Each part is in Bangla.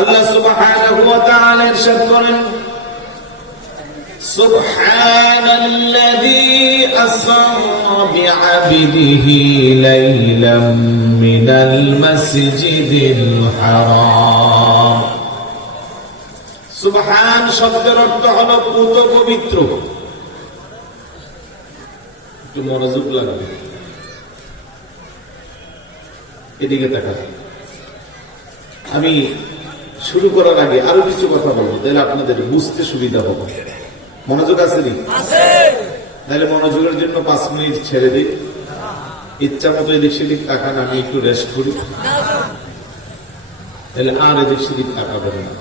আল্লাহ সুবহানাহু ওয়া তাআলা ইরশাদ করেন, সুবহানাল্লাযী আসরা বিআবদিহি লাইলাম মিনাল মাসজিদিল হারাম। সুবহান শব্দের অর্থ হলো পুত পবিত্র। একটু মনোযোগ লাগবে, এদিকে তাকান। আমি শুরু করার আগে আরো কিছু কথা বলবো, তাহলে আপনাদের বুঝতে সুবিধা হবে। মনোযোগ আছে নি? তাহলে মনোযোগের জন্য 5 মিনিট ছেড়ে দিই, ইচ্ছা মতো এদিক সেদিক তাকান, আমি একটু রেস্ট করি, তাহলে আর এদিক সেদিক তাকাবেন না।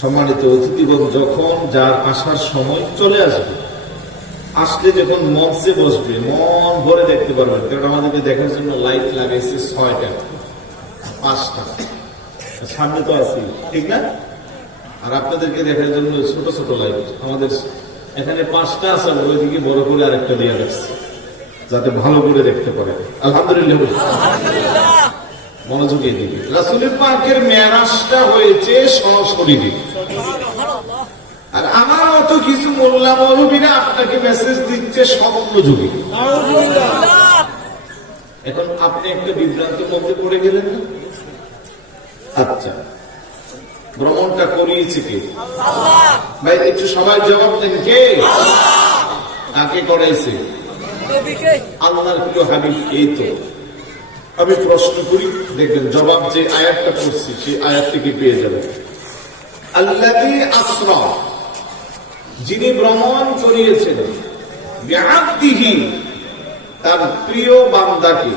সম্মানিত অতিথিগণ, যখন যার আসার সময় চলে আসবে, আসলে যখন মঞ্চে বসবে মন ভরে দেখতে পারবেন, কারণ আমাদেরকে দেখার জন্য লাইট লাগাইছে 6টা 5টা, সামনে তো আছি, ঠিক না? আর আপনাদেরকে দেখার জন্য ছোট ছোট লাইট আমাদের এখানে 5টা আছে, ওইদিকে বড় করে আরেকটা দেওয়া যাচ্ছে, যাতে ভালো করে দেখতে পারে। আলহামদুলিল্লাহ, মনোযোগী দিকে। রাসূলের পাকের মেরাজটা হয়েছে সশরীরে, আর আমার মতো কিছু মোল্লা মৌলবীরা আপনাকে মেসেজ দিচ্ছে স্বপ্ন যুগে। এখন আপনি একটা বিভ্রান্তির মধ্যে পড়ে গেলেন না? আচ্ছা, ভ্রমণটা করিয়েছে কে? ভাই একটু সবাই জবাব দেন, কে? কাকে করাইছে? আল্লাহর প্রিয় হাবিব। এই তো আমি প্রশ্ন করি, দেখবেন জবাব যে আয়াতটা পড়ছি সেই আয়াত থেকে পেয়ে যাবেন। আল্লাযী আসরা, যিনি ভ্রমণ করিয়েছেন, বিআবদিহি, তার প্রিয় বান্দাকে।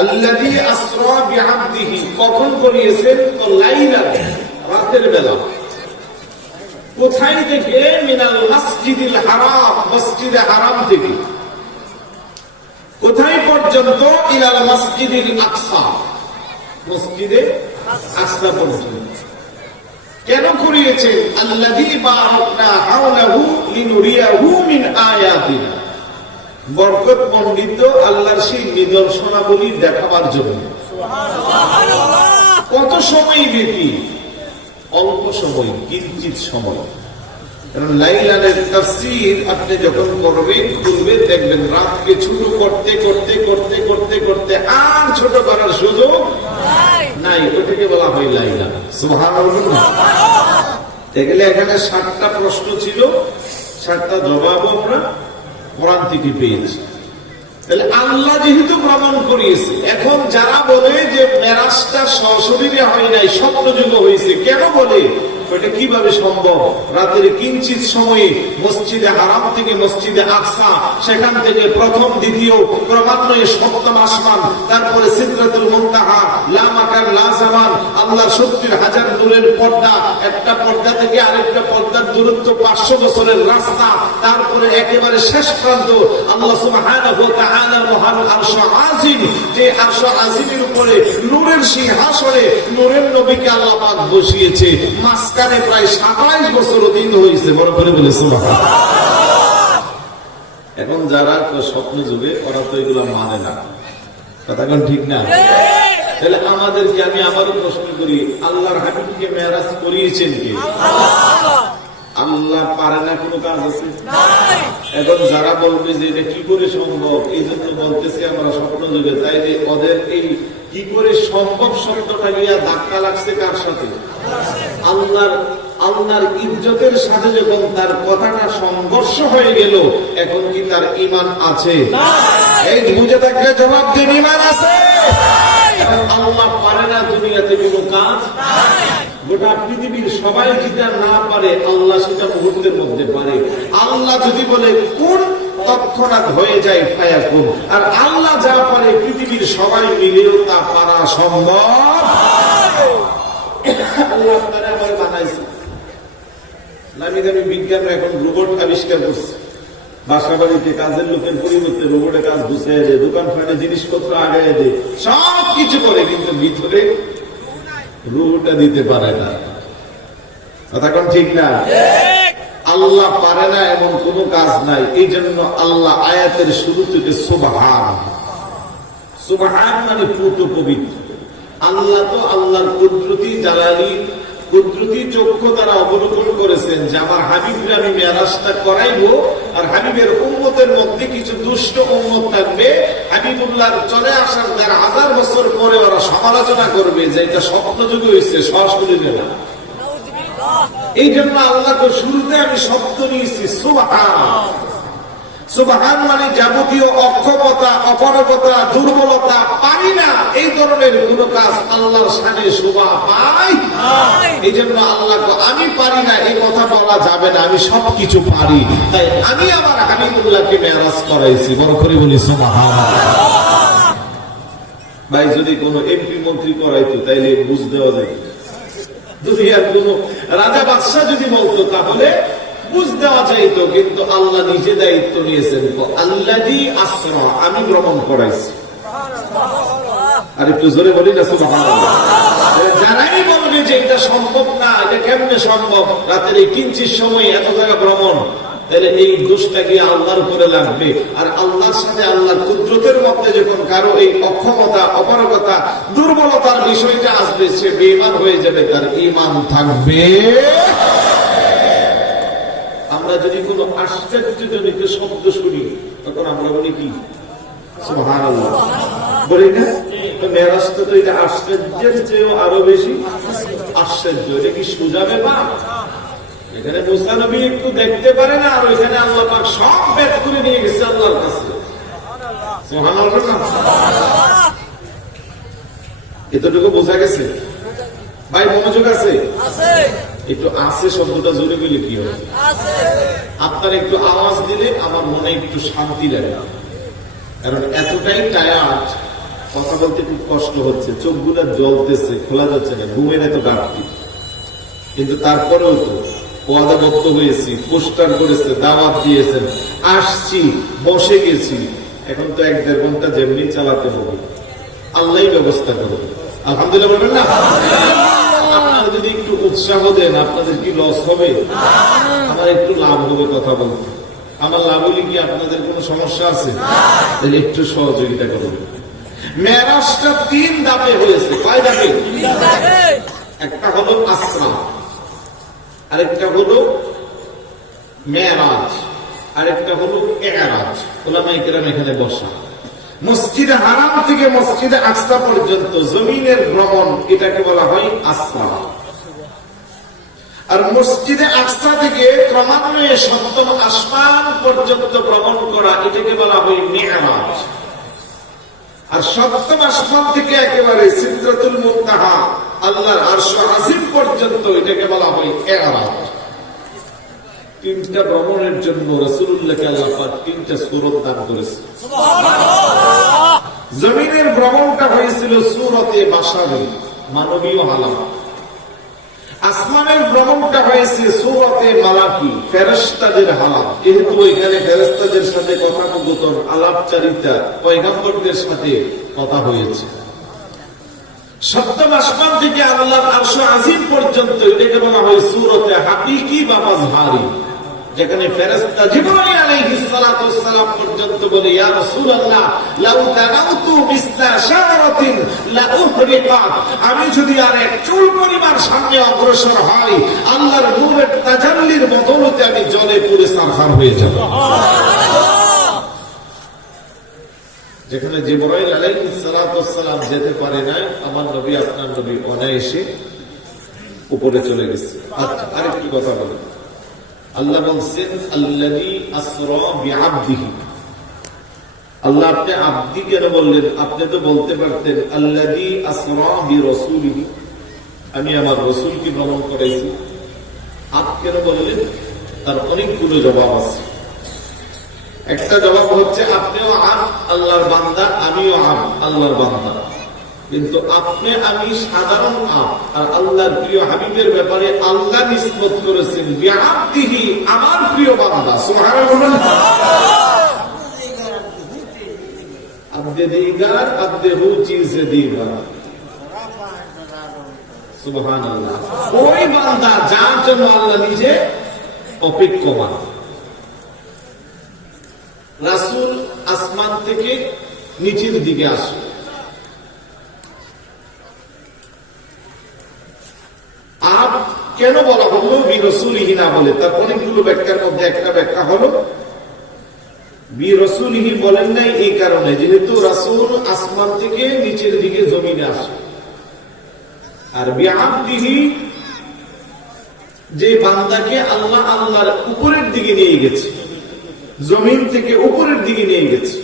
আল্লাযী আসরা বিআবদিহি, কখন করিয়েছেন? তো লাইলা, রাতের বেলা। কোথায় থেকে? মিনাল মাসজিদিল হারাম, মসজিদে হারাম থেকে। কোথায় পর্যন্ত? ইলাল মাসজিদিল আকসা, মসজিদে আকসা পর্যন্ত। কেন করিয়েছেন? আল্লাযী বারাকনা হাওলাহু লিনুরিয়াহু মিন আয়াতিনা, বরকত মণ্ডিত আল্লাহর সেই নিদর্শনাবলী দেখাবার জন্য। কত সময় ব্যাপী? অল্প সময়, কিঞ্চিত সময়। কারণ লাইলানের তাফসীর আপনি যখন করবেন, খুলবেন, দেখবেন রাতকে ছোট করতে করতে করতে করতে করতে আর ছোট করার সুযোগ নাই। ওটাকে বলা হয় লাইলা। সুবহানাল্লাহ। দেখলে এখানে 7টা প্রশ্ন ছিল, 7টা জবাবও আমরা কোরআন থেকে পেয়েছি। তাহলে আল্লাহ যেহেতু ভ্রমণ করিয়েছে, এখন যারা বলে যে মেরাজটা সশরীরে হয় নাই, স্বপ্ন যুগ হয়েছে, কেন বলে? ওইটা কিভাবে সম্ভব? রাতের কিঞ্চিত সময়ে মসজিদে হারাম থেকে মসজিদে আকসা, সেখান থেকে প্রথম, দ্বিতীয়, ক্রমান্বয়ে 7ম আসমান, তারপরে সিদরাতুল মুনতাহা, লা মাকান লা জামান, আল্লাহর 70,000 নূরের পর্দা, একটা পর্দা থেকে আরেকটা পর্দার দূরত্ব 500 বছরের রাস্তা, তারপরে একেবারে শেষ প্রান্ত আল্লাহ সুবহানাহু ওয়া তাআলার মহান আরশ আজিম, যে আরশ আজিমের উপরে নূরের সিংহাসনে নূরের নবীকে আল্লাহ পাক বসিয়েছে। মাঝখানে প্রায় 27 বছর অতীত হয়েছে। বড় করে বলে সুবহানাল্লাহ। এখন যারা স্বপ্ন যুগে, ওরা তো এগুলা মানে না, কথা কোন ঠিক না? তাহলে আমাদেরকে, আমি আবারও প্রশ্ন করি, আল্লাহর হাবিবকে মেরাজ করিয়েছেন কে? আল্লাহ পারে না কোনো কাজ আছে? এখন যারা বলবে যে এটা কি করে সম্ভব, এই জন্য বলতেছি আমরা স্বপ্ন যুগে, তাই যে ওদের এই কি করে সম্ভব শব্দটা গিয়া ধাক্কা লাগছে কার সাথে? আল্লাহর ইজ্জতের সাথে যখন তার কথাটা সংঘর্ষ হয়ে গেল, এখন কি তার ঈমান আছে? এই বুঝে থাকলে জবাব দেন, ঈমান আছে। আল্লাহ পারে না দুনিয়াতে কোনো কাজ। গোটা পৃথিবীর সবাই যেটা না পারে, আল্লাহ সেটা মুহূর্তের মধ্যে পারে। আল্লাহ যদি বলে কোন, তৎক্ষণাৎ হয়ে যায় ফায়াকুন। আর আল্লাহ যা পারে পৃথিবীর সবাই মিলেও তা পারা সম্ভব। আল্লাহ আপনারা আবার বানাইছে, নামি দামি বিজ্ঞান এখন রোবট আবিষ্কার করছে। বাসা বাড়িতে কাজের লোকের পরিবর্তে রোবটে কাজ গুছিয়ে দেয়, দোকান ফাটে জিনিসপত্র আগায় দেয়, সব কিছু করে, কিন্তু ভিতরে রুহটা দিতে পারে না। কথা কোন ঠিক না? আল্লাহ পারে না এমন কোন কাজ নাই। এই জন্য আল্লাহ আয়াতের শুরু থেকে সুবহান, সুবহান মানে পুত পবিত্র। আল্লাহ তো আল্লাহর কুদরতি জালালি কুদরতি চক্ষু তারা অবলোকন করেছেন যে আমার হাবিবকে আমি মেরাজটা করাইবো, আর হাবিবের উম্মতের মধ্যে কিছু দুষ্ট উম্মত থাকবে, হাবিবুল্লাহর চলে আসার ১,৫০০ বছর পরে ওরা সমালোচনা করবে যে এটা স্বপ্ন যুগে হয়েছে, সরাসরি না। এই জন্য আল্লাহকে শুরুতে আমি শব্দ নিয়েছি সুবহান। সুবহান মানে যাবতীয় অক্ষমতা, অপারগতা, দুর্বলতা, পারি না, এই ধরনের কোন কাজ আল্লাহর শানে শোভা পায়। এই জন্য আল্লাহকে আমি পারি না এই কথা বলা যাবে না, আমি সবকিছু পারি, তাই আমি আমার হাবিবুল্লাহকে মেরাজ করাইছি। বড় করে বলি সুবহানাল্লাহ। ভাই যদি কোন এমপি মন্ত্রী করাইতো তাইলে বুঝ দেওয়া যায়, যদি আর কোন রাজা বাদশাহ যদি বলতো তাহলে বুঝ দেওয়া যাইত, কিন্তু আল্লাহ নিজে দায়িত্ব নিয়েছেন। আল্লাযী আসরা, আমি ভ্রমণ করাইছি। আর একটু জোরে বলি না সুবহানাল্লাহ। যারাই বলবে যে এটা সম্ভব না, এটা কেমনে সম্ভব, রাতের এই কিঞ্চিত সময় এত জায়গা ভ্রমণ, তাহলে এই দোষটা গিয়ে আল্লাহর উপরে লাগবে। আর আল্লাহর সাথে আল্লাহর কুদরতের মধ্যে যখন কারো এই অক্ষমতা, অপারগতা, দুর্বলতার বিষয়টা আসবে, সে বেঈমান হয়ে যাবে, তার ঈমান থাকবে। আমরা যদি কোন আশ্চর্যজনক শব্দ শুনি তখন আমরা বলি কি সুবহানাল্লাহ, বলি না? তো মেরাজটা তো এটা আশ্চর্যের চেয়েও আরো বেশি আশ্চর্য। এটা কি সোজা ব্যাপার? এখানে মুসা নবী একটু দেখতে পারে না, আর ওইখানে আল্লাহ পাক সব বের করে নিয়ে গেছে আল্লাহর কাছে। সুবহানাল্লাহ। এতটুকু বোঝা গেছে? ভাই মনোযোগ আছে? একটু আছে শব্দটা জোরে বলে কি হবে? আপনার একটু আওয়াজ দিলে আমার মনে একটু শান্তি লাগে, কারণ এতটাই টায়ার্ড, কথা বলতে খুব কষ্ট হচ্ছে, চোখগুলা জ্বলতেছে, খোলা যাচ্ছে না, ঘুমের এত ঘাটতি। কিন্তু তারপরেও তো ওয়াদাবদ্ধ হয়েছি, পোস্টার করেছে, দাওয়াত দিয়েছেন, আসছি, বসে গেছি, এখন তো ১-১.৫ ঘন্টা যেমনি চালাতে হবে, আল্লাহই ব্যবস্থা করবে। আলহামদুলিল্লাহ বলবেন না? আপনারা যদি একটু উৎসাহ দেন, আপনাদের কি লস হবে? আমার একটু লাভ হবে কথা বলতে। আমার লাভ হলে কি আপনাদের কোনো সমস্যা আছে? তাহলে একটু সহযোগিতা করবেন। মেরাজটা ৩ ধাপে হয়েছে। কয় ধাপে? একটা হলো আসরা, আরেকটা হলো মেরাজ, আরেকটা হলো ইরাজ। উলামায়ে কেরাম এখানে বসা। মসজিদে হারাম থেকে মসজিদে আকসা পর্যন্ত জমিনের ভ্রমণ, এটাকে বলা হয় আসরা। আর মসজিদে আকসা থেকে ক্রমান্বয়ে ৭ম আসমান পর্যন্ত ভ্রমণ করা, এটাকে বলা হয় মি'রাজ। আর ৭ম আসমান থেকে একেবারে সিদরাতুল মুনতাহা, আল্লাহর আরশ আজিম পর্যন্ত, এটাকে বলা হয় ইরাজ। ৩টা ভ্রমণের জন্য রাসূলুল্লাহকে আল্লাহ পাক ৩টা সূরত দান করেছে। সুবহানাল্লাহ। জমিনের ভ্রমণটা হয়েছিল সূরতে বাশারে, মানবীয় হালাত। আসমানের ভ্রমণটা হয়েছে সূরতে মালাকি, ফেরেশতাদের হালাত। যেহেতু এখানে ফেরেশতাদের সাথে কথোপকথন, আলাপচারিতা, পয়গম্বরদের সাথে কথা হয়েছে। ৭ম আসমান থেকে আল্লাহর আরশ আজিম পর্যন্ত, এটাকে বলা হয় সূরতে হাকিকি বা মাজহারি, যেখানে ফেরেশতা জিবরাইল আলাইহিস সালাতু ওয়াস সালাম পর্যন্ত বলে, ইয়া রাসূলুল্লাহ লাউ তানাউতু মিসলা শারাতিন লা উহরিকাত, আমি যদি আর এক চুল পরিমাণ সামনে অগ্রসর হই, আল্লাহর নূরের তাজাল্লির বদৌলতে আমি জ্বলে পুড়ে সারখার হয়ে যাব। সুবহানাল্লাহ। যেখানে জিবরাইল আলাইহিস সালাতু ওয়াস সালাম যেতে পারে না, আমার নবী, আপনার নবী অনায়াসে উপরে চলে গেছে। আচ্ছা, আরেকটি কথা বলি। আল্লাহ বলছেন আল্লাযী আসরা বিআবদিহি। আল্লাহ আপনি আব্দি কেন বললেন? আপনি তো বলতে পারতেন আল্লাযী আসরা বিরাসূলিহি, আমি আমার রাসূলকে ভ্রমণ করাইছি। আপ কেন বললেন? তার অনেকগুলো জবাব আছে। একটা জবাব হচ্ছে আপনিও আপ, আল্লাহর বান্দা, আমিও আপ, আল্লাহর বান্দা। কিন্তু আপনি আমি সাধারণ আপ, আর আল্লাহর প্রিয় হাবিবের ব্যাপারে আল্লাহ নিসবত করেছেন বিআবদিহি, আমার প্রিয় বান্দা। সুবহানাল্লাহ। আব্দে দিগার আব্দে হু চিজে দিগার। সুবহানাল্লাহ। ওই বান্দা যার জন্য আল্লাহ নিজে অপেক্ষমান। রাসূল আসমান থেকে নিচের দিকে আসে, কেন বলা হলো বিরসুলিহি না বলে? তার অনেকগুলো ব্যাখ্যার মধ্যে একটা ব্যাখ্যা হলো বিরসুলিহি বলেন নাই এই কারণে, যেহেতু রাসূল আসমান থেকে নিচের দিকে জমিনে আসে, আর বিআবদিহি যে বান্দাকে আল্লাহ আল্লাহর উপরের দিকে নিয়ে গেছে, জমিন থেকে উপরের দিকে নিয়ে গেছে।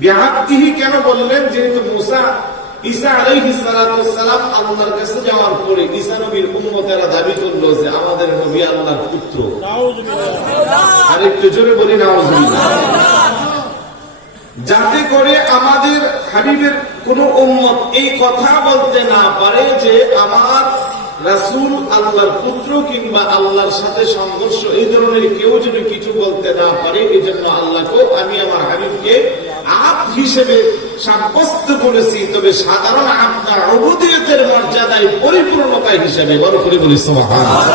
বিআবদিহি কেন বললেন? যেহেতু ঈসা আলাইহিস সালাম আল্লাহর কাছে যাওয়ার পরে ঈসা নবীর উম্মতেরা দাবি করলো যে আমাদের নবী আল্লাহর পুত্র। আর একটু জোরে বলি নাউজুবিল্লাহ। যাতে করে আমাদের হাবিবের কোন উম্মত এই কথা বলতে না পারে যে আমার রাসূল আল্লাহর পুত্র কিংবা আল্লাহর সাথে সংঘর্ষ, এই ধরনের কেউ যদি কিছু বলতে না পারে, এই জন্য আল্লাহকে আমি আমার হাবিবকে আব হিসেবে সাব্যস্ত করেছি, তবে সাধারণ আপনার উবুদিয়তের মর্যাদায় পরিপূর্ণতায় হিসেবে। বড় করে বলি সুবহানাল্লাহ।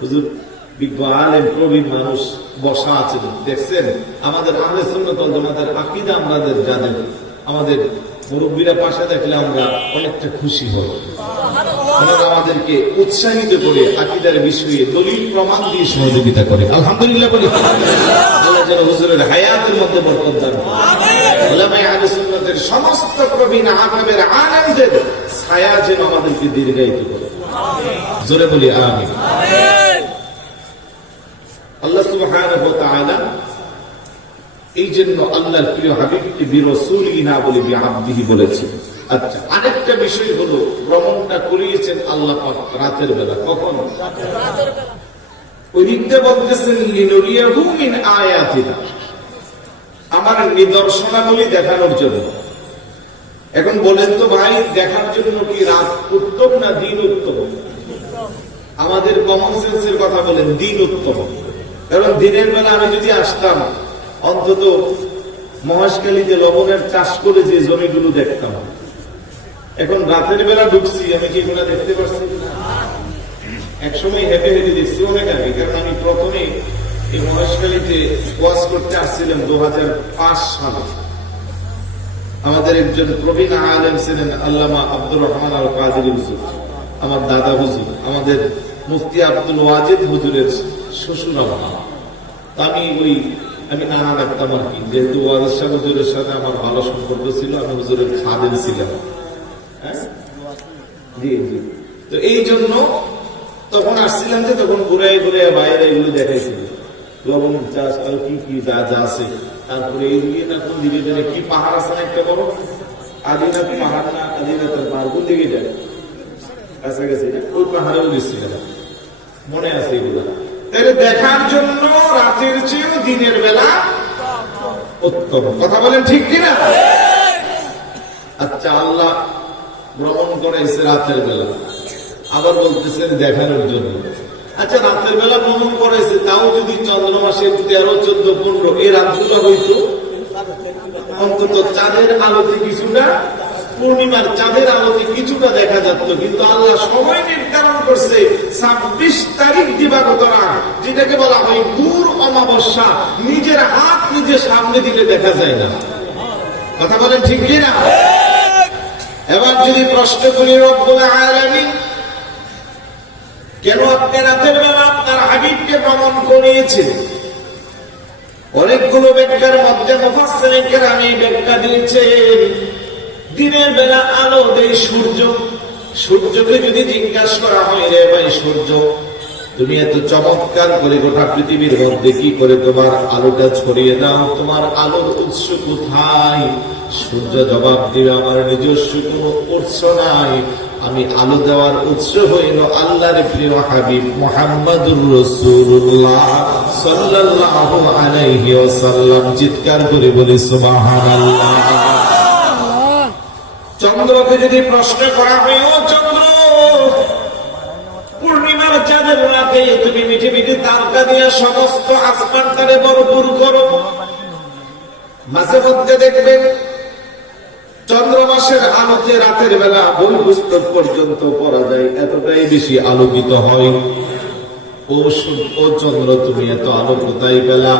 হুজুর বিজ্ঞ আলেম প্রবীণ মানুষ বসা আছেন, দেখছেন আমাদের আহলে সুন্নাত ওয়াল জামাতের আকীদা আমাদের জানেন, আমাদের মুরব্বীরা পাশে দেখলে আমরা অনেকটা খুশি হই। ওনারা আমাদেরকে উৎসাহিত করে আকীদার বিষয়ে দলিল প্রমাণ দিয়ে সহযোগিতা করে। আলহামদুলিল্লাহ বলি। আল্লাহ যেন হুজুরের হায়াতের মধ্যে বরকত দান করেন। উলামায়ে আহলে সুন্নাতের সমস্ত প্রবীণ আকাবের আলেমদের ছায়া যেন আমাদেরকে দীর্ঘায়িত করে। জোরে বলি আমিন। আল্লাহ সুবহানাহু ওয়া তাআলা এই জন্য আল্লাহর প্রিয় হাবিবকে বিরসুলিহি না বলে বিআবদিহি বলেছেন। আচ্ছা, আরেকটা বিষয় হলো ভ্রমণটা করিয়েছেন আল্লাহ পাক রাতের বেলা। কখন? ওই দিকটা বলতেছেন লিনুরিয়াহু মিন আয়াতিনা, আমার নিদর্শনাবলী দেখানোর জন্য। এখন বলেন তো ভাই, দেখার জন্য কি রাত উত্তম না দিন উত্তম? আমাদের কমন সেন্সের কথা বলেন, দিন উত্তম। কারণ দিনের বেলা আমি যদি আসতাম, অন্তত মহেশখালীতে লবণের চাষ করে যে জমিগুলো দেখতাম, এখন রাতের বেলা ঢুকছি, আমি কি এগুলো দেখতে পারছি? একসময় হেঁটে হেঁটে দেখছি অনেক আগে, কারণ আমি প্রথমে এই মহেশখালীতে ওয়াজ করতে আসছিলাম 2005 সালে। আমাদের একজন প্রবীণ আলেম ছিলেন আল্লামা আব্দুর রহমান আল কাদেরী হুজুর, আমার দাদা হুজুর, আমাদের মুফতি আব্দুল ওয়াজিদ হুজুরের শ্বশুর। আমি নানা ডাকতাম আর কি, যেহেতু ওয়াজিদ শাহ হুজুরের সাথে আমার ভালো সম্পর্ক ছিল, আমি হুজুরের খাদেম ছিলাম। জি জি। তো এই জন্য তখন আসছিলাম, যে তখন ঘুরে ঘুরে বাইরে এগুলো দেখাইছিল, লবণ চাষ আর কি কি যা যা আছে। তারপরে এইদিকে না কোন দিকে যেন কি পাহাড় আছে না একটা বড়, আদিনা পাহাড় না, আদিনা তোর পাহাড় কোন দিকে যায় কাছাকাছি, ওই পাহাড়েও গেছিলাম, মনে আছে এগুলো। তাহলে দেখার জন্য রাতের চেয়েও দিনের বেলা উত্তম। কথা বলেন ঠিক কিনা? আচ্ছা, আল্লাহ ভ্রমণ করাইছে রাতের বেলা, আবার বলতেছেন দেখানোর জন্য। আচ্ছা, রাতের বেলা ভ্রমণ করাইছে, তাও যদি চন্দ্র মাসের 13, 14, 15 এই রাতগুলো হইতো, অন্তত চাঁদের আলোতে কিছুটা, পূর্ণিমার চাঁদের আলোতে কিছুটা দেখা যেত। কিন্তু আল্লাহ সময় নির্ধারণ করছে 26 তারিখ দিবাগত রাত, যেটাকে বলা হয় দূর অমাবস্যা। নিজের হাত নিজের সামনে দিলে দেখা যায় না। কথা বলেন ঠিক কিনা? এবার যদি প্রশ্ন করি, রব্বুল আলামিন কেন আপনি রাতের বেলা আপনার হাবিবকে ভ্রমণ করিয়েছেন? অনেকগুলো ব্যাখ্যার মধ্যে মুফাসসিরিন কেরাম এই ব্যাখ্যা দিয়েছেন। দিনের বেলা আলো দেয় সূর্য। সূর্যকে যদি জিজ্ঞাসা করা হয়, রে ভাই সূর্য, তুমি এত চমৎকার করে গোটা পৃথিবীর মধ্যে কি করে তোমার আলোটা ছড়িয়ে দাও, তোমার আলোর উৎস কোথায়? সূর্য জবাব দিবে, আমার নিজস্ব কোনো উৎস নাই, আমি আলো দেওয়ার উৎস হইল আল্লাহর প্রিয় হাবিব মুহাম্মাদুর রাসূলুল্লাহ সাল্লাল্লাহু আলাইহি ওয়াসাল্লাম। চিৎকার করে বলি সুবহানাল্লাহ। চন্দ্রকে যদি প্রশ্ন করা হয়, ও চন্দ্র, পূর্ণিমার চাঁদের রাতে তুমি মিঠে মিঠে তারকা দিয়ে সমস্ত আসমানটারে ভরপুর করো, মাঝে মধ্যে দেখবেন চন্দ্র মাসের আলোতে রাতের বেলা বই পুস্তক পর্যন্ত পড়া যায়, এতটাই বেশি আলোকিত হয়। ও চন্দ্র, তুমি এত আলো কোথায় পেলা?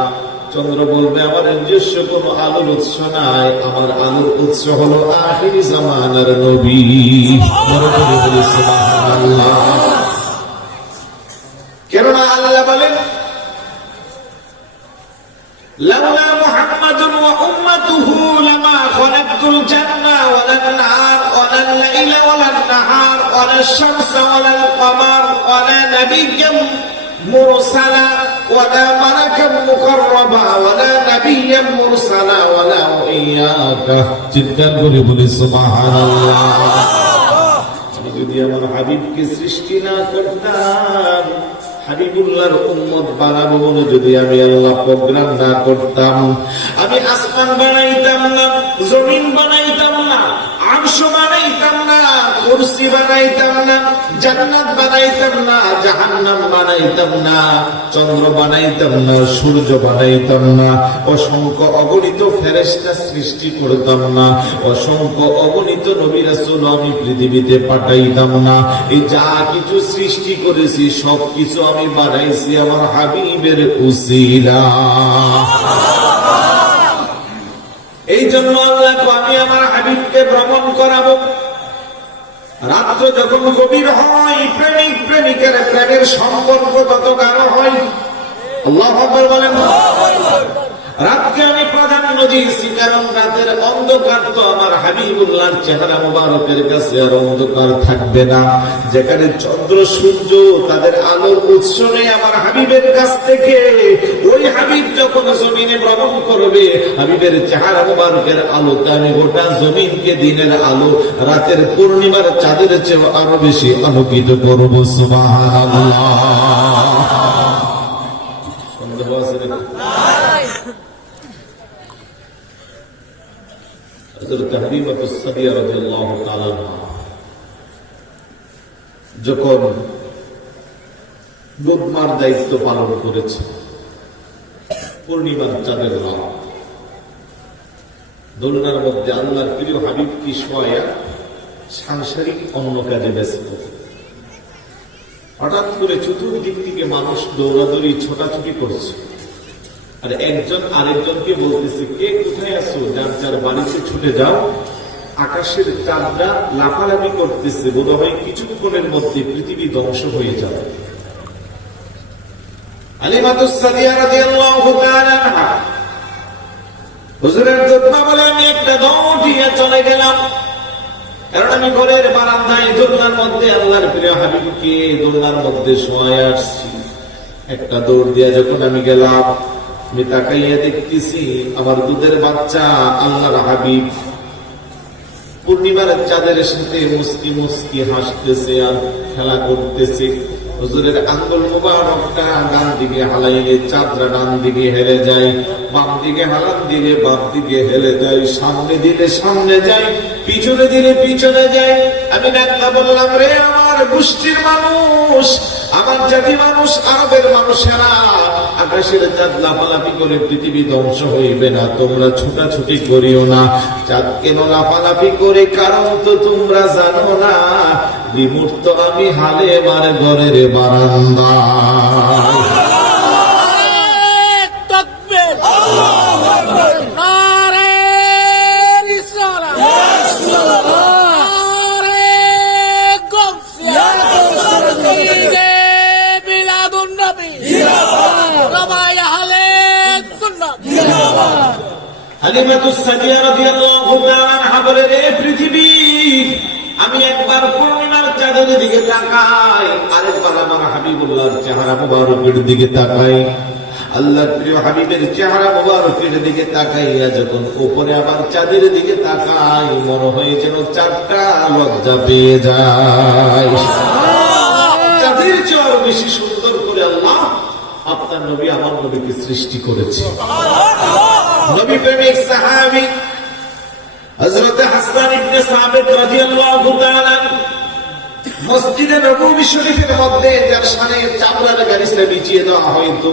চন্দ্র বলবে আমার নিজস্ব কোন আলোর উৎস নাই, আমার আলোর উৎস হলো আখিরি জামানার নবী। সুবহানাল্লাহ। কেননা আল্লাহ বলেন লাউলা মুহাম্মাদুন ওয়া উম্মাতুহু লামা খালাকতুল জান্নাহ ওয়ালান নার ওয়ালাল লাইলা ওয়ালান নাহার ওয়ালাশ শামসা ওয়ালাল কমার ওয়ালা নাবিয়্যাম মুরসালা ওয়ালা মালাকাম মুকাররাবা ওয়ালা নাবিয়্যাম মুরসালা ওয়ালা ইয়াকা। চিৎকার করে বলি সুবহানাল্লাহ। আমি যদি আমার হাবিবকে সৃষ্টি না করতাম, হাবিবুল্লাহর উম্মত বানাবো বলে যদি আমি আল্লাহ প্রোগ্রাম না করতাম, আমি আসমান বানাইতাম না, জমিন বানাইতাম না, আরশ বানাইতাম না, কুরসি বানাইতাম না, জান্নাত বানাইতাম না, জাহান্নাম বানাইতাম না, চন্দ্র বানাইতাম না, সূর্য বানাইতাম না, অসংখ্য অগণিত ফেরেশতা সৃষ্টি করতাম না, অসংখ্য অগণিত নবী রাসূল আমি পৃথিবীতে পাঠাইতাম না। এই যা কিছু সৃষ্টি করেছি সবকিছু আমি বানাইছি আমার হাবিবের উসিলা। এই জন্য আল্লাহ আমি আমার হাবিবকে ভ্রমণ করাবো। রাত্র যখন গভীর হয়, প্রেমিক প্রেমিকের প্রেমের সম্পর্ক তত গাঢ় হয়। আল্লাহু আকবার বলেন। রাতকে আমি প্রাধান্য দিয়েছি কারণ রাতের অন্ধকার তো আমার হাবিবুল্লাহর চেহারা মুবারকের কাছে আর অন্ধকার থাকবে না। যেখানে চন্দ্র সূর্য তাদের আলোর উৎস নেই আমার হাবিবের কাছ থেকে, ওই হাবিব যখন জমিনে ভ্রমণ করবে, হাবিবের চেহারা মুবারকের আলোতে আমি গোটা জমিনকে দিনের আলো, রাতের পূর্ণিমার চাঁদের চেয়ে আরো বেশি আলোকিত করব। সুবহানাল্লাহ। সন্দেহ আছে নাকি? হযরত হালিমাতুস সাদিয়া রাদিয়াল্লাহু তাআলা যখন দুধমার দায়িত্ব পালন করেছে, পূর্ণিমার চাঁদের রাত, দোলনার মধ্যে আল্লাহর প্রিয় হাবিব কি শোয়া সাংসারিক অন্য কাজে ব্যস্ত। হঠাৎ করে চতুর্দিক থেকে মানুষ দৌড়াদৌড়ি ছোটাছুটি করছে, আর একজন আরেকজনকে বলতেছে কে কোথায় আছো, যার যার বাড়িতে ছুটে যাও। আকাশের চাঁদরা লাফালাফি করতেছে, বোধ হয় কিছুক্ষণের মধ্যে পৃথিবী ধ্বংস হয়ে যাবে। হালিমাতুস সাদিয়া রাদিয়াল্লাহু তাআলা আনহা হুজুরের দুধমা বলে আমি একটা দৌড় দিয়ে চলে গেলাম, কারণ আমি ঘরের বারান্দায় দোলনার মধ্যে আল্লাহর প্রিয় হাবিবকে দোলনার মধ্যে শোয়ায় আসছি। একটা দৌড় দিয়ে যখন আমি গেলাম, আমি তাকাইয়া দেখতেছি আমার দুধের বাচ্চা আল্লাহর হাবিব পূর্ণিমার চাঁদের সাথে মুস্কি মুস্কি হাসতেছে আর খেলা করতেছে। হুজুরের আঙ্গুল মুবারকটা ডান দিকে হালাইলে চাঁদরা ডান দিকে হেলে যায়, বাম দিকে হালান দিলে বাম দিকে হেলে যায়, সামনে দিলে সামনে যায়, পিছনে দিলে পিছনে যায়। আমি ডাক্তার বললাম রে আমার গোষ্ঠীর মানুষ, আমার জাতি মানুষ, আরবের মানুষেরা, আকাশের চাঁদ লাফালাফি করে পৃথিবী ধ্বংস হইবে না, তোমরা ছুটাছুটি করিও না। চাঁদ কেন লাফালাফি করে কারণ তো তোমরা জানো না, রিমোট তো আমি হালে মার ঘরের বারান্দা। হালিমাতুস সাদিয়া রাদিয়াল্লাহু তাআলা আনহা বলে রে পৃথিবী, আমি একবার পূর্ণিমার চাঁদের দিকে তাকাই, আরেকবার আমার হাবিবুল্লাহর চেহারা মুবারকের দিকে তাকাই। আল্লাহর প্রিয় হাবিবের চেহারা মুবারকের দিকে তাকাইয়া যখন উপরে আবার চাঁদের দিকে তাকাই, মনে হয় যেন চাঁদটা লজ্জা পেয়ে যায়। চাঁদের চেয়ে আরো বেশি সুন্দর করে আল্লাহ আপনার নবী আমার নবীকে সৃষ্টি করেছে। নবী প্রেমিক সাহাবী হযরত হাসান ইবনে সাবিত রাদিয়াল্লাহু তাআলা মসজিদে নববী শরীফের মধ্যে যার শানে চামড়ার গালিচা বিছিয়ে দেওয়া হয়তো,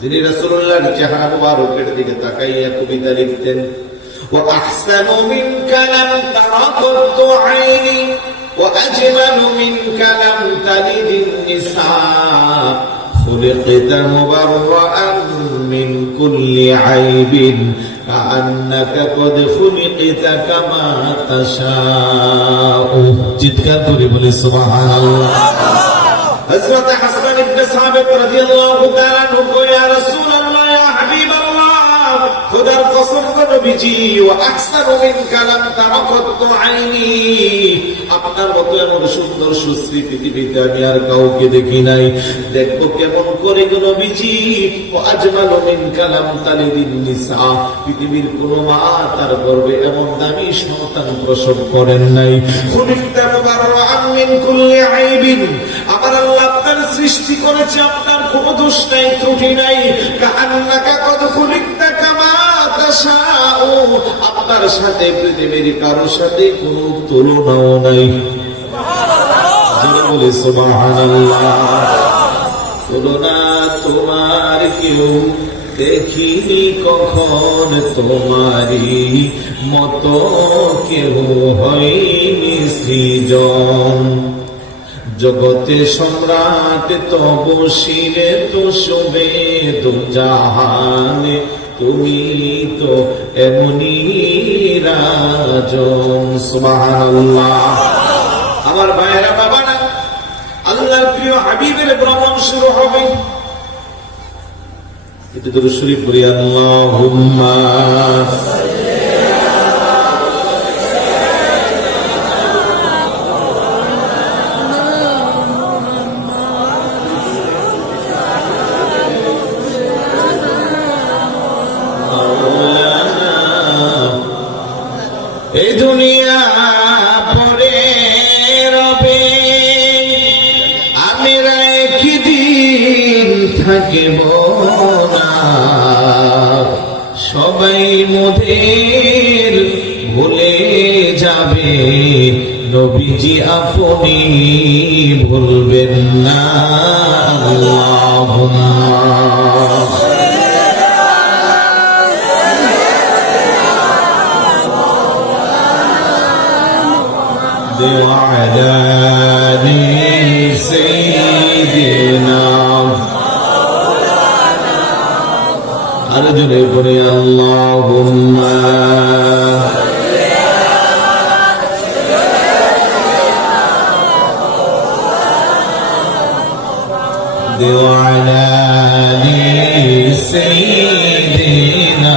যিনি রাসূলুল্লাহর চেহারা মুবারকের দিকে তাকাইয়া কবিতা লিখতেন, ওয়া আহসানু মিনকা লাম তারাকাতু আইনি ওয়া আজমালু মিনকা লাম তালিদিন নিসা খুলিকতা মুবাররাআন من كل عيب كأنك قد خلقت كما تشاء চিৎকার করে বলি সুবহানাল্লাহ হযরত হাসান ইবনে সাবিত রাদিয়াল্লাহু তাআলা নবী ইয়া রাসূলুল্লাহ ইয়া হাবিবাল্লাহ খোদার কসম গো নবীজি ওয়া আকসারু মিন কালাম তারাকাতু আইনি আপনার মতো এমন সুন্দর সুশ্রী পৃথিবীতে আমি আর কাউকে দেখি নাই দেখবো কেমন করে গো নবীজি ওয়া আজমালু মিন কালাম তালিদিন নিসা পৃথিবীর কোন মা তার গর্ভে এমন দামি সন্তান প্রসব করেন নাই খুলিকতা মুবাররাআন মিন কুল্লি আইবিন আমার আল্লাহ আপনার সৃষ্টি করেছে আপনার কোনো দোষ নাই ত্রুটি নাই কাআন্নাকা কদ খুলিকতা কামা তাশাউ আপনার সাথে পৃথিবীর কারোর সাথে কোনো তুলনাও নাই সুবহানাল্লাহ জোরে বলে সুবহানাল্লাহ তুলনা তোমার কেউ দেখিনি কখন তোমারি মতো কেউ হয়নি সৃজন জগতে সম্রাট তব শিরে তো শোভে তো জাহানে তুমি তো এমনি রাজন সুবহানাল্লাহ আমার ভাইরা বাবা না আল্লাহর প্রিয় হাবিবের ভ্রমণ শুরু হবে একটু দরুদ শরীফ পড়ি আল্লাহুম্মা এই দুনিয়া পরে রবে আমরা একদিন থাকিব না সবাই মোদের ভুলে যাবে নবীজি আপনি ভুলবেন না আল্লাহুম্মা وعلى آل سيدنا أرجو بني اللهم وعلى آل سيدنا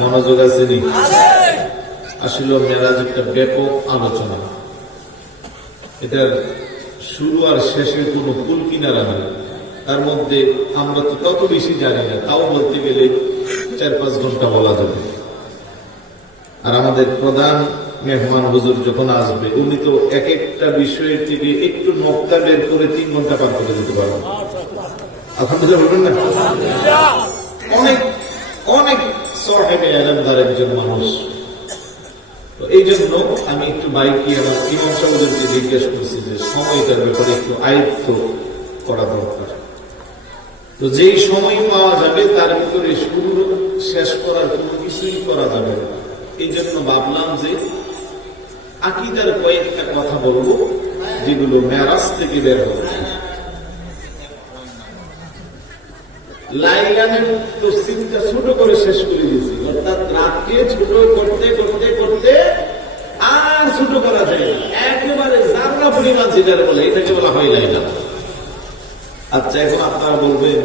মনোযোগ আছে নি আসলে মেরাজ একটা ব্যাপক আলোচনা এটার শুরু আর শেষের কোনো কুল কিনারা নেই তার মধ্যে আমরা তো তত বেশি জানি না তাও বলতে গেলে 4-5 ঘন্টা বলা যাবে আর আমাদের প্রধান মেহমান হুজুর যখন আসবে উনি তো এক একটা বিষয়ের থেকে একটু নকতা বের করে 3 ঘন্টা পার করে দিতে পারবেন আলহামদুলিল্লাহ বলবেন না অনেক অনেক সাহেবে ইলমদার একজন মানুষ তো এই জন্য আমি একটু বাইকে আমার ইমাম সাহেবদেরকে জিজ্ঞেস করছি যে সময়টার ব্যাপারে একটু আয়ত্ত করা দরকার তো যেই সময় পাওয়া যাবে তার ভিতরে শুরু শেষ করার কোনো কিছুই করা যাবে না এই জন্য ভাবলাম যে আকীদার কয়েকটা কথা বলবো যেগুলো মেরাজ থেকে বের হবে লাইলানের তফসিরটা ছোট করে শেষ করে দিয়েছি অর্থাৎ রাতকে ছোট করতে করতে করতে আর ছোট করা যায় না একেবারে জানলা পরিমাণ যেটার বলে এটাকে বলা হয় লাইলা আচ্ছা এখন আপনারা বলবেন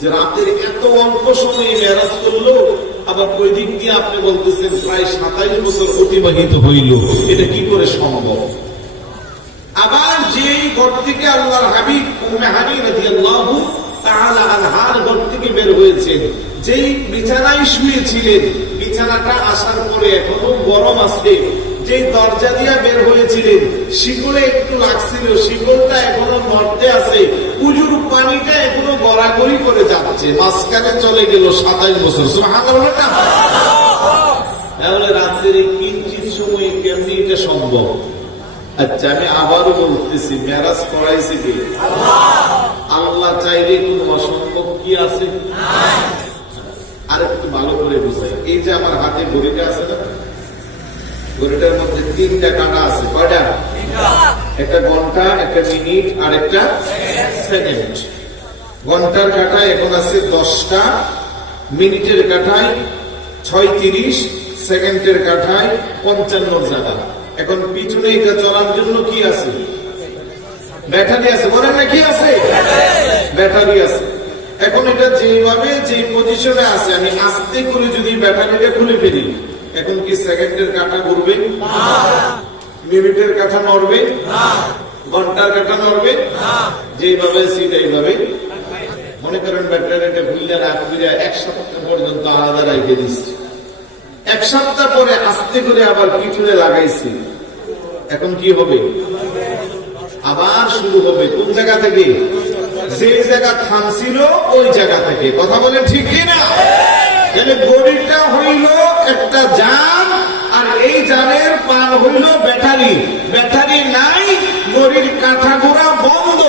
যে রাতের এত অল্প সময়ে মেরাজ করলো আবার ওই দিক দিয়ে আপনি বলতেছেন প্রায় 27 বছর অতিবাহিত হইল এটা কি করে সম্ভব আবার যেই ঘর থেকে আল্লাহর হাবিব উম্মে হানি রাদিয়াল্লাহু তাআলা আনহার ঘর থেকে বের হয়েছেন যেই বিছানায় শুয়েছিলেন বিছানাটা আসার পরে এখনো গরম আছে যেই দরজা দিয়ে বের হয়েছিলেন শিকলে একটু লাগছিল শিকলটা এখনো নড়তে আছে উজুর পানিটা এখনো গড়াগড়ি করে যাচ্ছে মাঝখানে চলে গেল 27 বছর সুবহানাল্লাহ তাহলে রাতের কিঞ্চিত সময় কেমনি এটা সম্ভব আচ্ছা আমি আবারও বলতেছি মেরাজ করাইছে কে আল্লাহ চাইলে কোনো অসম্ভব কি আছে আর একটু ভালো করে বুঝাই এই যে আমার হাতে ঘড়িটা আছে না ঘড়িটার মধ্যে 3টা কাঁটা আছে কয়টা একটা ঘন্টা, একটা মিনিট আর একটা সেকেন্ড। ঘন্টার কাঁটায় এখন আছে 10টা, মিনিটের কাঁটায় 36, সেকেন্ডের কাঁটায় 55 জায়গা। এখন পিছনে এটা চলার জন্য কি আছে? ব্যাটারি আছে। বলেন না কি আছে? ব্যাটারি আছে। এখন এটা যেভাবে যে পজিশনে আছে, আমি আস্তে করে যদি ব্যাটারিটা খুলে ফেলি, এখন কি সেকেন্ডের কাঁটা ঘুরবে? মিনিটের কাঁটা নড়বে? ঘন্টার কাঁটা নড়বে? যেভাবে সেইভাবে। মনে করেন ব্যাটারিটা খুললে রাখলে 1 সপ্তাহ পর্যন্ত আলাদা রেখে দিচ্ছি, 1 সপ্তাহ পরে আস্তে করে আবার পিছনে লাগাইছি, এখন কি হবে? আবার শুরু হবে। কোন জায়গা থেকে? যে জায়গা থামছিল ওই জায়গা থেকে। কথা বলেন ঠিক কিনা? তাহলে ঘড়িটা হইল একটা যান, আর এই যানের পান হইল ব্যাটারি। ব্যাটারি নাই, ঘড়ির কাঁটা ঘোরা বন্ধ।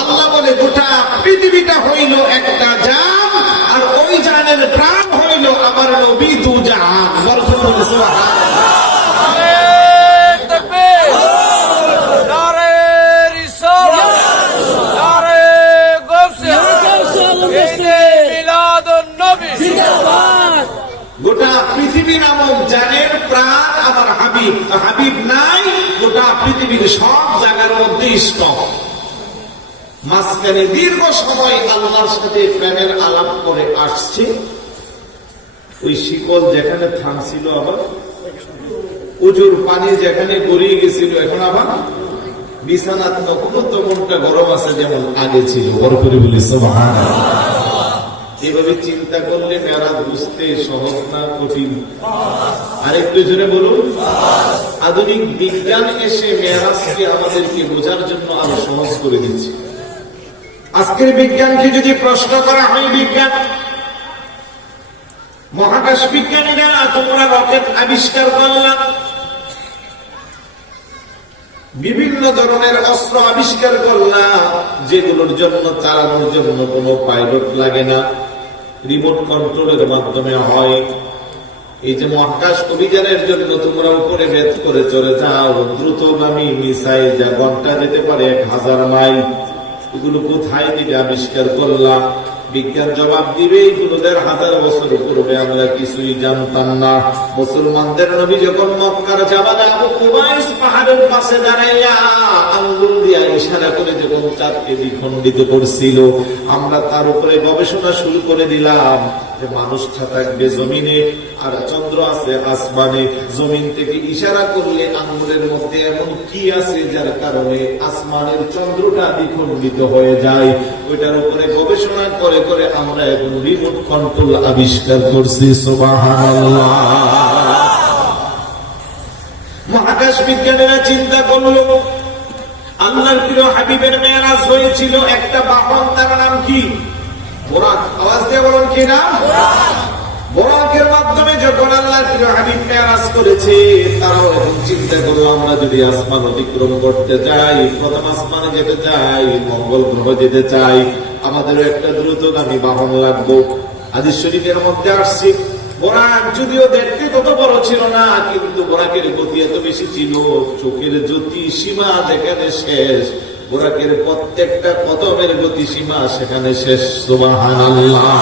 আল্লাহ বলে গোটা পৃথিবীটা হইল একটা যান, আর ওই যানের প্রাণ হইল আমার নবী দু জাহান। বরকত বলে সুবহানাল্লাহ। গোটা পৃথিবী নামক জানের প্রাণ আমার হাবিব। হাবিব নাই, গোটা পৃথিবীর সব জায়গার মধ্যে স্টপ। মাঝখানে দীর্ঘ সময় আল্লাহর সাথে প্রেমের আলাপ করে আসছে। ওই শিকল যেখানে থামছিল, আবার উজুর পানি যেখানে গড়িয়ে গেছিল, এখন আবার বিছানাত তখনও তো মনটা গরম আছে যেমন আগে ছিল। বড় করে বলি সুবহানাল্লাহ। এভাবে চিন্তা করলে মেরাজ বুঝতে সহজ না কঠিন? আরেকটু জোরে বলুন। আধুনিক বিজ্ঞান এসে মেরাজকে আমাদেরকে বোঝার জন্য আরো সহজ করে দিচ্ছে। আজকের বিজ্ঞানকে যদি প্রশ্ন করা হয়, বিজ্ঞান মহাকাশ বিজ্ঞানীরা তোমরা রকেট আবিষ্কার করলাম, বিভিন্ন ধরনের অস্ত্র আবিষ্কার করলাম, যেগুলোর জন্য চালানোর জন্য কোনো পাইলট লাগে না, রিমোট কন্ট্রোলের মাধ্যমে হয়। এই যে মহাকাশ অভিযানের জন্য তোমরা উপরে ভেদ করে চলে যাও, দ্রুতগামী মিসাইল যা ঘন্টা যেতে পারে 1000 মাইল, এগুলো কোথায় থেকে আবিষ্কার করলাম? বিজ্ঞান জবাব দিবে এগুলো 1000 বছর পূর্বে আমরা কিছুই জানতাম না। মুসলমানদের নবী যখন মক্কার জাবাল আবু কুবাইস পাহাড়ের পাশে দাঁড়াইয়া আঙ্গুল দিয়া ইশারা করে যখন চাঁদকে দ্বিখণ্ডিত করছিল, আমরা তার উপরে গবেষণা শুরু করে দিলাম যে মানুষটা থাকবে জমিনে আর চন্দ্র আছে আসমানে। জমিন থেকে ইশারা করলে আঙ্গুলের মধ্যে এমন কি আছে যার কারণে আসমানের চন্দ্রটা দ্বিখণ্ডিত হয়ে যায়? ওইটার উপরে গবেষণা করে করে আমরা এখন রিমোট কন্ট্রোল আবিষ্কার করছি। সুবহানাল্লাহ। মহাকাশ বিজ্ঞানীরা চিন্তা করলো, আল্লাহর প্রিয় হাবিবের মেরাজ হয়েছিল একটা বাহন, তার নাম কি? বুরাক। আওয়াজ দিয়ে বলুন কি নাম? বুরাকের মাধ্যমে যখন আল্লাহর প্রিয় হাবিব মেরাজ করেছে, তারাও এখন চিন্তা করলো আমরা যদি আসমান অতিক্রম করতে চাই, প্রথম আসমানে যেতে চাই, মঙ্গল গ্রহ যেতে চাই, আমাদেরও একটা দ্রুতগামী বাহন লাগবে। হাদিস শরীফের মধ্যে আসছে, বোরাক যদিও দেখতে তত বড় ছিল না, কিন্তু বোরাকের গতি এত বেশি ছিল, চোখের জ্যোতি সীমা যেখানে শেষ, বোরাকের প্রত্যেকটা কদমের গতি সীমা সেখানে শেষ। সুবহানাল্লাহ।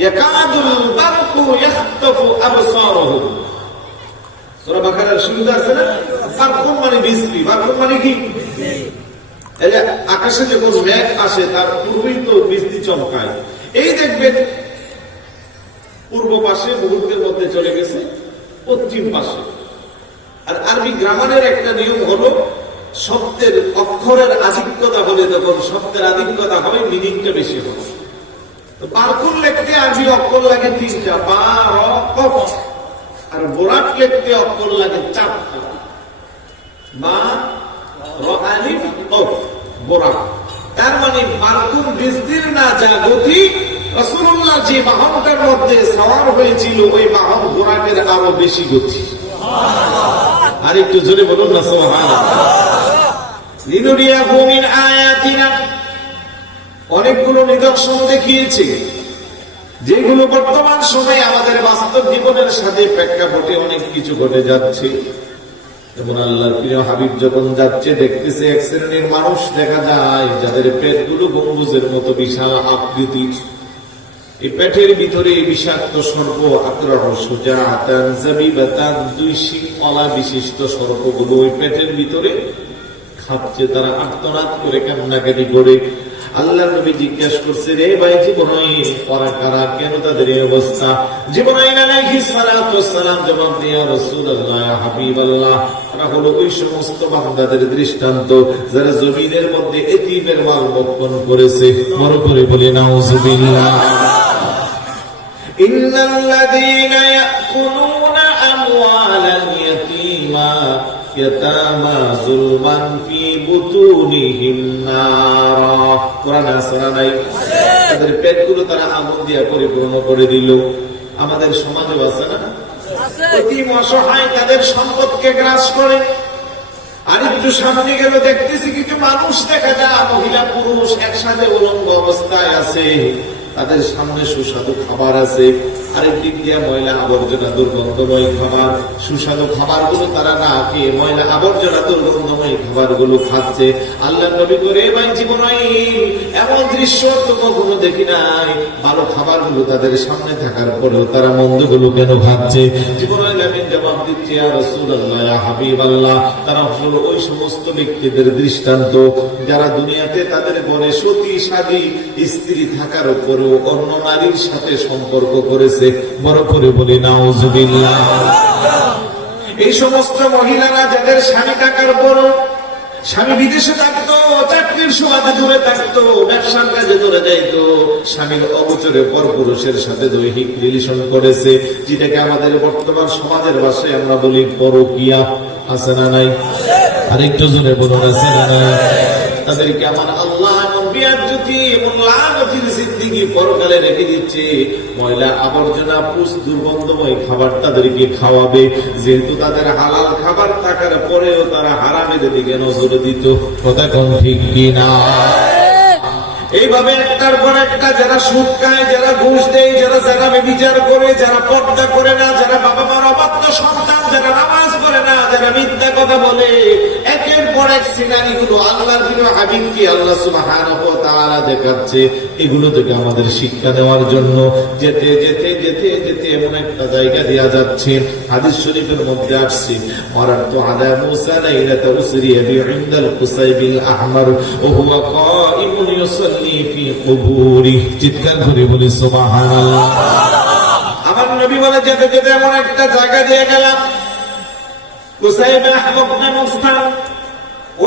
ইয়াকাদুল বারকু ইয়াখতাফু আবসারহুম। সূরা বাকারার শুরুতে আছে না, বারকুন মানে বিজলি। বারকুন মানে কি? এই যে আকাশে যখন মেঘ আসে তার পূর্বেই তো বিজলি চমকায়। এই দেখবেন পূর্ব পাশে মুহূর্তের মধ্যে চলে গেছে পশ্চিম পাশে। আর আরবি গ্রামারের একটা নিয়ম হলো, শব্দের অক্ষরের আধিক্যতা হলে যখন শব্দের আধিক্যতা হয়, মিনিংটা বেশি হবে। বারকুন লিখতে আরবি অক্ষর লাগে 3টা, বা র কফ। আর বোরাক লিখতে অক্ষর লাগে 4টা, বা র আলিফ কফ, বোরাক। তার মানে বারকুন বিজলির না যা গতি, রাসূলুল্লাহ যে বাহনটার মধ্যে সওয়ার হয়েছিল ওই বাহন বোরাকের আরো বেশি গতি। আর একটু জোরে বলুন না সুবহানাল্লাহ। লিনুরিয়াহু মিন আয়াতিনা, অনেকগুলো নিদর্শন দেখিয়েছে যেগুলো বর্তমান সময়ে আমাদের বাস্তব জীবনের সাথে প্রেক্ষাপটে অনেক কিছু ঘটে যাচ্ছে। এবং আল্লাহর প্রিয় হাবিব যখন যাচ্ছে দেখতেছে এক শ্রেণীর মানুষ দেখা যায় যাদের পেটগুলো গম্বুজের মতো বিশাল আকৃতির। এই পেটের ভিতরে বিষাক্ত সর্প আকরাহ সুজাআতান জাবিবাতান, দুই শিংওয়ালা বিশিষ্ট সর্পগুলো ওই পেটের ভিতরে খাচ্ছে। তারা আর্তনাদ করে কান্নাকাটি করে। আল্লাহর নবী জিজ্ঞাসা করছে, রে ভাই জিবরাইল, ওরা কারা, কেন তাদের এই অবস্থা? জিবরাইল আলাইহিস সালাতু ওয়াস সালাম জবাব দিয়ে, ইয়া রাসূলুল্লাহ, ইয়া হাবিবাল্লাহ, ওরা হলো ওই সমস্ত বান্দাদের দৃষ্টান্ত যারা জমিনের মধ্যে এতিমের মাল বক্ষণ করেছে। বড় করে বলি নাউযুবিল্লাহ। ইন্নাল্লাযীনা ইয়াকুলুনা আমওয়ালাল ইয়াতীমা ইয়াতামা যুলমান ফি বুতুনিহিম নার। কোরআন আছে না নাই? তাদের পেটগুলো তারা আগুন দিয়ে পরিপূর্ণ করে দিল। আমাদের সমাজে আছে না, এতিম অসহায় তাদের সম্পদকে গ্রাস করে। আর একটু সামনে গেল দেখতেছি কিছু মানুষ দেখা যায় মহিলা পুরুষ একসাথে উলঙ্গ অবস্থায় আছে, তাদের সামনে সুস্বাদু খাবার আছে, আরেক দিক দিয়ে ময়লা আবর্জনা দুর্গন্ধময় খাবার। সুস্বাদু খাবার গুলো তারা না খেয়ে ময়লা আবর্জনা দুর্গন্ধময় খাবার গুলো খাচ্ছে। আল্লাহ নবী করে, ভাই জিবরাইল, এমন দৃশ্য তো কখনো দেখি নাই। ভালো খাবার গুলো তাদের সামনে থাকার পরেও তারা মন্দ গুলো কেন খাচ্ছে? জিবরাইল আমিন জবাব দিচ্ছে, ইয়া রাসূলুল্লাহ, ইয়া হাবিবাল্লাহ, তারা হলো ওই সমস্ত ব্যক্তিদের দৃষ্টান্ত যারা দুনিয়াতে তাদের ঘরে সতী সাদী স্ত্রী থাকার উপরেও অন্য নারীর সাথে সম্পর্ক করেছে। বড় করে বলি নাউযুবিল্লাহ। এই সমস্ত মহিলারা যাদের স্বামী থাকার পরও, স্বামী বিদেশে থাকতো, চাকরির সুবাদে দূরে থাকতো, ব্যবসার কাজে দূরে যাইতো, স্বামীর অগোচরে পরপুরুষের সাথে দৈহিক রিলেশন করেছে, যেটাকে আমাদের বর্তমান সমাজের ভাষায় আমরা বলি পরকীয়া। আছে না নাই? আরেকটু জোরে বলুন, আছে না নাই? তাদেরকে আমার আল্লাহ পরকালে রেখে দিচ্ছে। ময়লা আবর্জনা পুষ দুর্গন্ধময় খাবার তাদেরকে খাওয়াবে। যেহেতু তাদের হালাল খাবার থাকার পরেও তারা হারামের দিকে নজর দিত। কথা কোন ঠিক কিনা? এইভাবে একটার পর একটা যারা সুদ খায়, যারা ঘুষ দেয়, যারা ব্যভিচার করে, যারা পর্দা করে না, যারা বাবা মার অবাধ্য সন্তান, যারা নামাজ পড়ে না, যারা মিথ্যা কথা বলে, একের পর এক সিনারি গুলো আল্লাহর প্রিয় হাবিবকে আল্লাহ সুবহানাহু ওয়া তাআলা দেখাচ্ছে। এগুলো থেকে আমাদের শিক্ষা নেওয়ার জন্য যেতে যেতে যেতে যেতে এমন একটা জায়গা দেয়া যাচ্ছে, হাদিস শরীফের মধ্যে আসছে, মারাতু আলা মুসা লাইলাতা উসরিয়া বি ইনদাল কুসাইবিল আহমার ওয়া হুয়া কাইমুন ইউসাল্লি ফি কুবুরি। চিৎকার করে বলি সুবহানাল্লাহ। আমার নবী বলে, যেতে যেতে এমন একটা জায়গা দিয়ে গেলাম, কুসাইব আহমদ নামক স্থান।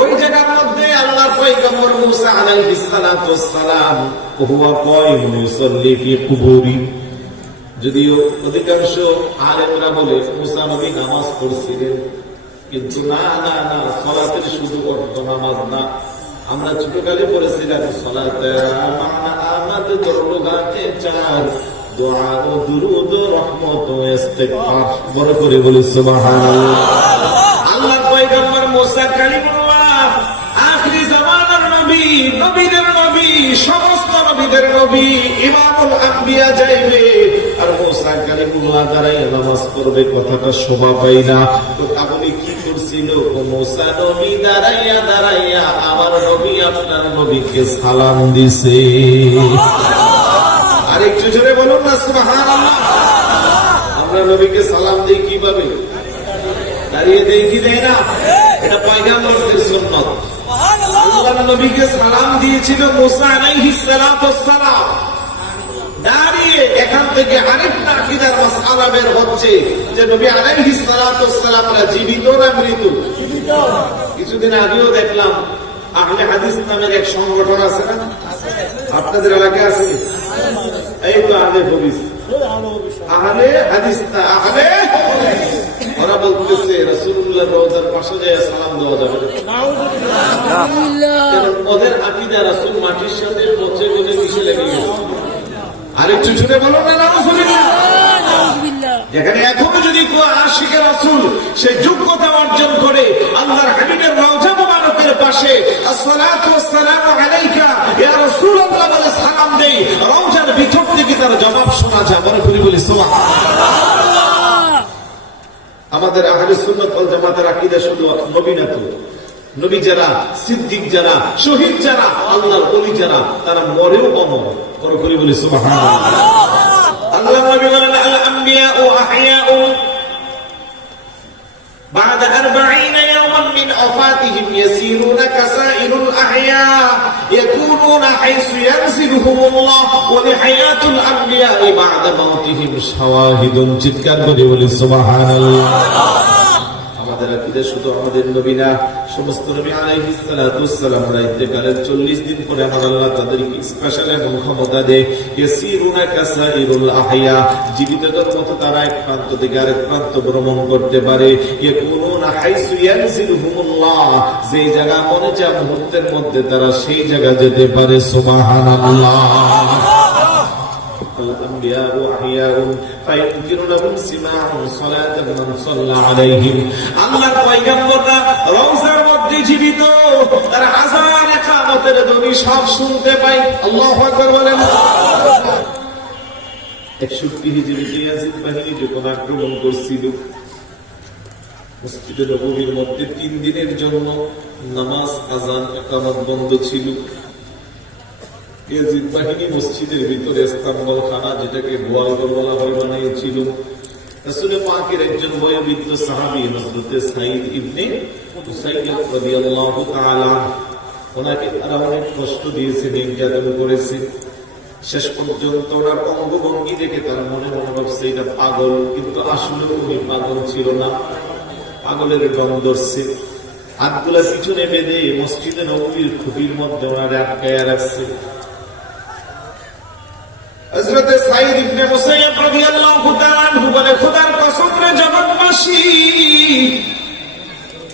ওই জায়গার মধ্যে আল্লাহর পয়গম্বর মুসা আলাইহিস সালাতু ওয়াস সালাম হুয়া কাইমুন ইউসাল্লি ফি কুবুরি। যদিও অধিকাংশ আলেমরা বলে মুসা নবী নামাজ পড়ছিলেন, কিন্তু না না না, সালাতের শুধু অর্থ নামাজ না। আমরা ছোটকালে পড়েছিলাম সালাতে আমাদ দরুগাতে চার, দোয়া ও দুরুদ ও রহমত ও ইস্তিগফার। বড় করে বলি সুবহানাল্লাহ। আল্লাহর পয়গম্বর মুসা কালিমুল্লাহ, আখিরি জামানার নবী, নবীদের নবী, সমস্ত নবীদের নবী, ইমামুল আম্বিয়া যাইবে আর মুসা কালিমুল্লাহ দাঁড়ায় নামাজ পড়বে, কথাটা শোভা পাই না। তো তাহলে কি করছিল? মুসা নবী দাঁড়াইয়া দাঁড়াইয়া আমার নবী আপনার নবীকে সালাম দিছে। আর একটু জোরে বলুন না সুবহানাল্লাহ। আমরা নবীকে সালাম দেই কিভাবে? দাঁড়িয়ে দেই কি দেয় না? এটা পয়গম্বরদের সুন্নাত। আল্লাহর নবীকে সালাম দিয়েছিল মুসা আলাইহিস সালাতু ওয়াস সালাম দাঁড়িয়ে। এখান থেকে আরেকটা আকীদার মাসআলা বের হচ্ছে যে নবী আলাইহিস সালাতু ওয়াস সালামরা জীবিত না মৃত? জীবিত। কিছুদিন আগেও দেখলাম আহলে হাদিস নামের এক সংগঠন আছে না, আপনাদের এলাকায় আছে? এই তো আহলে হাদিস, আহলে হাদিস না, আহলে ওরা বলতেছে রাসূলুল্লাহর রওজার পাশে যায় সালাম দেওয়া যাবে না। ওদের আকীদা রাসূল মাটির সাথে পচে গলে মিশে লেগে গেছে। আরেকটু ছুটে বলো না নাউযুবিল্লাহ। যেখানে এখনো যদি কোন আশিকে রাসূল সে যোগ্যতা অর্জন করে আল্লাহর হাবিবের রওজা মুবারকের পাশে আসসালাতু ওয়াসসালামু আলাইকা ইয়া রাসূলুল্লাহ বলে সালাম দেই, রওজার ভিতর থেকে তার জবাব শোনা যায়। বলে বলি সুবহানাল্লাহ। আমাদের আমাদের আহলে সুন্নাত ওয়াল জামাতের আকীদা শুধু নবী না তো, নবী যারা, সিদ্দিক যারা, শহীদ যারা, আল্লাহর ওলি যারা, তারা মরেও অমর। করে করে বলি সুবহানাল্লাহ। আল্লাহর নবী বলেন আল আমবিয়া ও আহইয়াউ بعد 40 يوما من وفاتهم يسيرون كسائر الأحياء يكونون حيث ينزلهم الله ولحياة الأنبياء بعد موتهم شواهد চিৎকার করে বলি সুবহানাল্লাহ। আমাদের আকীদা শুধু আমাদের নবী না, সমস্ত নবী আলাইহিস সালাতু ওয়াস সালামরা ইন্তেকালের 40 দিন পরে আমার আল্লাহ তাদেরকে স্পেশাল এবং ক্ষমতা দেয়। ইয়াসিরুনা কাসাইরুল আহইয়া, জীবিতদের মতো তারা এক প্রান্ত থেকে আরেক প্রান্ত ভ্রমণ করতে পারে। ইয়াকুনুনা হাইসু ইয়ানজিলুহুমুল্লাহ, যে জায়গা মনে চায় মুহূর্তের মধ্যে তারা সেই জায়গা যেতে পারে। সুবহানাল্লাহ। الأنبياء أحياء فينكر لهم سماع صلاة من صلى عليهم আল্লাহর পয়গম্বররা রওজার মধ্যে জীবিত, তারা আযান ইকামতের ধ্বনি সব শুনতে পায়। আল্লাহু আকবার বলেন। 61 হিজরিতে ইয়াজিদ বাহিনী যখন আক্রমণ করছিল, মসজিদে নববীর মধ্যে 3 দিনের জন্য নামাজ, আযান, ইকামত বন্ধ ছিল। ইয়াজিদ বাহিনী মসজিদের ভিতরে ইস্তানবুল খানা, যেটাকে গোয়ালঘর বলা হয়, বানিয়েছিল। রাসূল পাকের একজন বয়োবৃদ্ধ সাহাবী হযরত সাঈদ ইবনে মুসাইয়্যিব রাদিয়াল্লাহু তাআলা, ওনাকে তারা অনেক কষ্ট দিয়েছে, নির্যাতন করেছে। শেষ পর্যন্ত ওনার অঙ্গভঙ্গি দেখে তারা মনে মনে ভাবছে এটা পাগল, কিন্তু আসলে উনি পাগল ছিল না, পাগলের রং ধরছে। হাতগুলা পিছনে বেঁধে মসজিদে নববীর খুঁটির মধ্যে ওনারে আটকায়া রাখছে। হযরত সাঈদ ইবনে মুসাইয়্যিব রাদিয়াল্লাহু তাআলা আনহু বলে, খোদার কসম রে জগৎবাসী,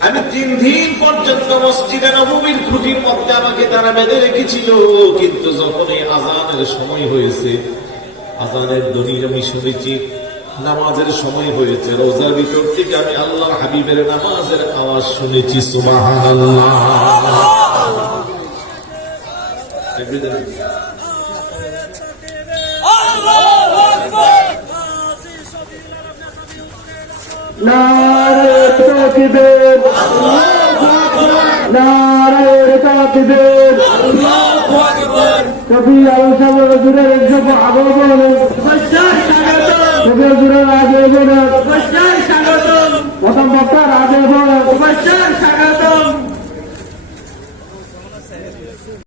আমি 3 দিন পর্যন্ত মসজিদে নববীর খুঁটির মধ্যে আমাকে তারা বেঁধে রেখেছিল, কিন্তু যখনই আযানের সময় হয়েছে, আযানের ধ্বনি আমি শুনেছি, নামাজের সময় হয়েছে, রোজার ভিতর থেকে আমি আল্লাহর হাবিবের নামাজের আওয়াজ শুনেছি। সুবহানাল্লাহ। নারে তাকবীর, আল্লাহু আকবার, নারে তাকবীর, আল্লাহু আকবার। কবি আল-শাবাব জুরের একজন আবু বলে, বশার স্বাগতম। কবি জুরের আগে বলে, বশার স্বাগতম। প্রথম বক্তার আগে বলে, বশার স্বাগতম।